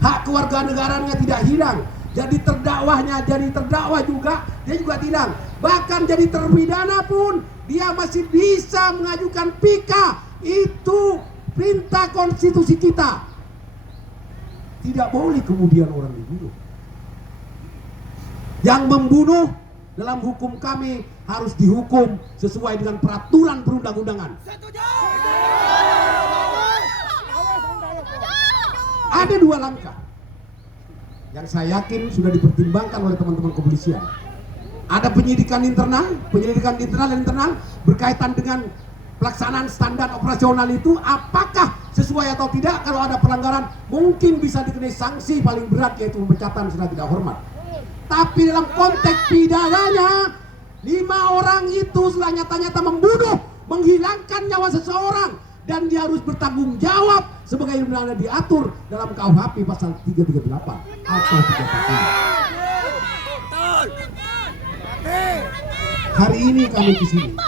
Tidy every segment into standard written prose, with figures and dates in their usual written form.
hak kewarganegaranya tidak hilang. Jadi terdakwahnya jadi terdakwa juga, dia juga tidak. Bahkan jadi terpidana pun dia masih bisa mengajukan PIKA. Itu perintah konstitusi kita. Tidak boleh kemudian orang dibunuh. Yang membunuh dalam hukum kami harus dihukum sesuai dengan peraturan perundang-undangan. Ada dua langkah yang saya yakin sudah dipertimbangkan oleh teman-teman kepolisian. Ada penyidikan internal dan internal berkaitan dengan pelaksanaan standar operasional itu apakah sesuai atau tidak. Kalau ada pelanggaran mungkin bisa dikenai sanksi paling berat, yaitu pemecatan secara tidak hormat. Tapi dalam konteks pidananya, 5 orang itu setelah nyata-nyata membunuh, menghilangkan nyawa seseorang, dan dia harus bertanggung jawab sebagaimana diatur dalam KUHP pasal 338 atau 340. Hari ini kami ke sini.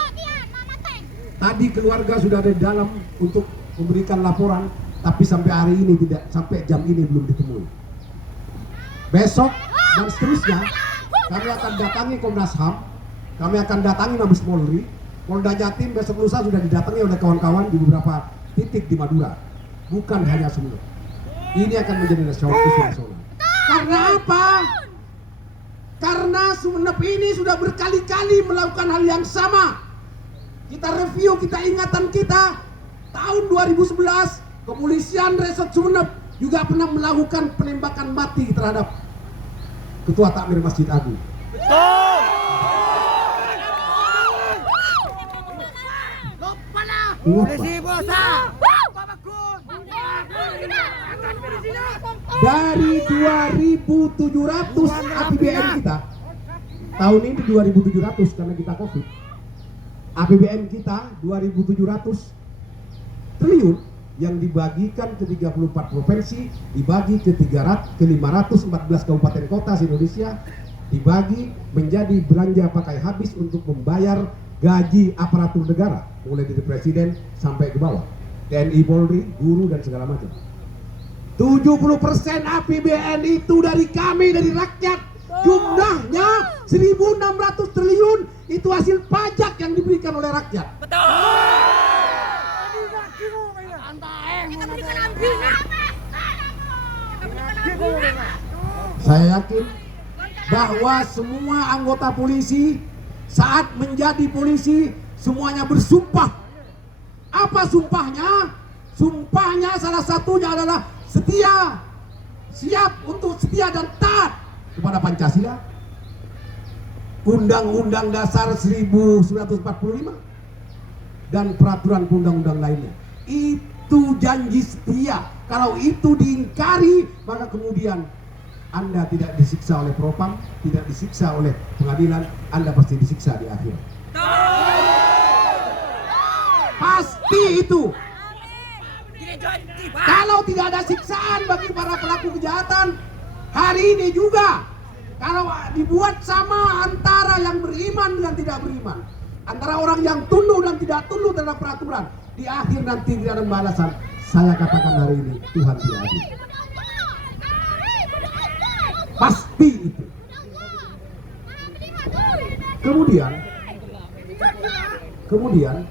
Tadi keluarga sudah ada di dalam untuk memberikan laporan, tapi sampai hari ini tidak, sampai jam ini belum ditemui. Besok dan seterusnya kami akan datangi Komnas HAM, kami akan datangi Mabes Polri, Polda Jatim. Besok lusa sudah didatangi oleh kawan-kawan di beberapa titik di Madura, bukan hanya Sumeneb. Ini akan menjadi isu nasional. Karena apa? Karena Sumeneb ini sudah berkali-kali melakukan hal yang sama. Kita review, kita ingatan kita, tahun 2011 kepolisian Resort Sumeneb juga pernah melakukan penembakan mati terhadap Ketua Takmir Masjid Agung. Dari 2.700 APBN kita, tahun ini 2.700 karena kita COVID. APBN kita 2.700 triliun yang dibagikan ke 34 provinsi, dibagi ke 514 kabupaten kota se-Indonesia, dibagi menjadi belanja pakai habis untuk membayar gaji aparatur negara, mulai dari presiden sampai ke bawah, TNI, Polri, guru dan segala macam. 70% APBN itu dari kami, dari rakyat. Jumlahnya 1.600 triliun itu hasil pajak yang diberikan oleh rakyat. Saya yakin bahwa semua anggota polisi saat menjadi polisi semuanya bersumpah. Apa sumpahnya? Sumpahnya salah satunya adalah setia, siap untuk setia dan taat kepada Pancasila, Undang-Undang Dasar 1945 dan peraturan perundang-undang lainnya. Itu janji setia. Kalau itu diingkari, maka kemudian Anda tidak disiksa oleh propam, tidak disiksa oleh pengadilan, Anda pasti disiksa di akhir. Pasti itu. Kalau tidak ada siksaan bagi para pelaku kejahatan, hari ini juga kalau dibuat sama antara yang beriman dan tidak beriman, antara orang yang tunduk dan tidak tunduk terhadap peraturan, di akhir nanti tidak ada balasan. Saya katakan hari ini Tuhan tidak adil. Pasti itu. Kemudian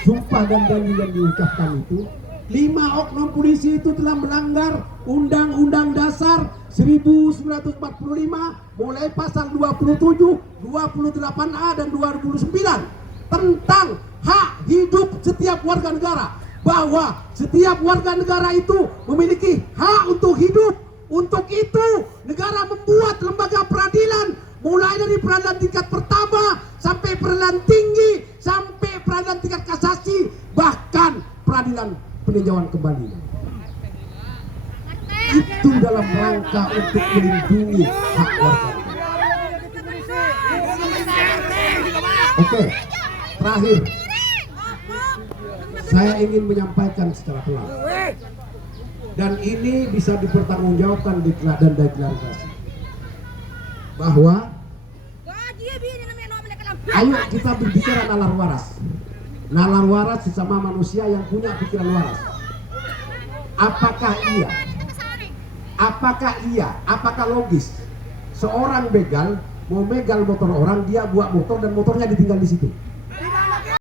sumpah dan janji yang diucapkan itu, 5 oknum polisi itu telah melanggar Undang-Undang Dasar 1945 mulai pasal 27, 28A dan 29 tentang hak hidup setiap warga negara, bahwa setiap warga negara itu memiliki hak untuk hidup. Untuk itu negara membuat lembaga peradilan, mulai dari peradilan tingkat pertama sampai peradilan tinggi sampai peradilan tingkat kasasi, bahkan peradilan peninjauan kembali. Itu dalam rangka untuk melindungi hak warga. Oke, terakhir saya ingin menyampaikan secara pelan, dan ini bisa dipertanggungjawabkan dan deklarasi, bahwa ayo kita berbicara nalar waras. Nalar waras sesama manusia yang punya pikiran waras. Apakah iya? Apakah logis seorang begal mau begal motor orang, dia buat motor dan motornya ditinggal di situ?